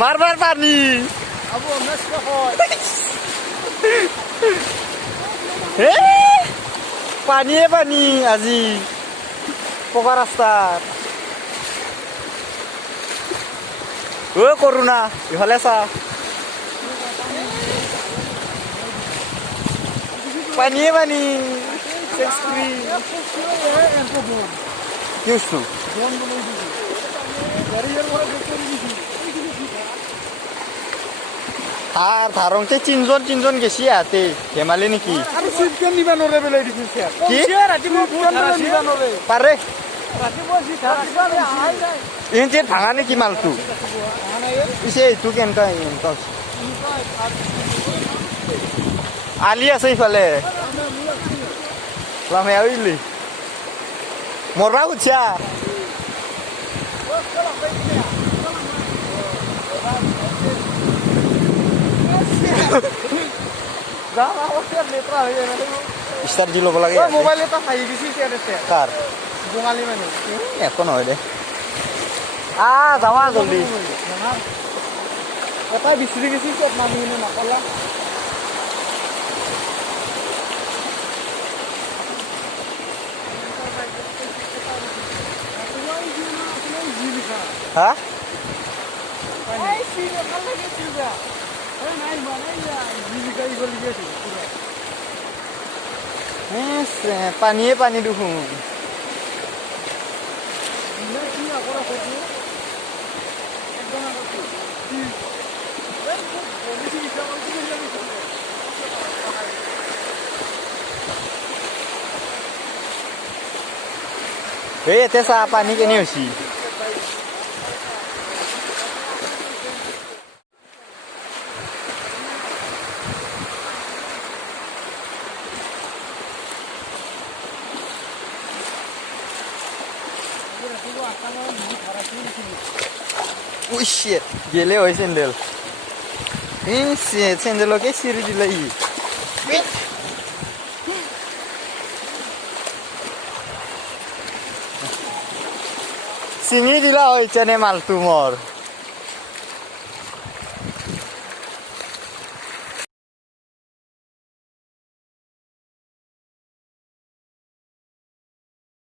মার পানি পানিয়ে পানি আজি পকা রাস্তার ও করুণা ইফালে চা পানিয়ে পানি কি বস্তু আর ধারংতে তিনজন গেছি আতে হেমালি নেকি পারে ইঞ্চে ভাঙা নেকি মালটো পিছে এইটো কেনেকা আলি আছে ইফালে লামে আইলি মরবা উঠছা স্টার দি ল'ব লাগে মোবাইল এটা খাই গৈছি কাৰ বঙালী মানুহ একো নহয় দে যাবা জলদি এটাই বিচৰি গৈছি চব মানুহ নাপালা হা পানিয়ে পানি দেখোন এতে চা পানী কেনে হৈছি Oh shit, gele hoy sandal. Sandal ke siri dilai. Sini dila hoy chane mal tumor.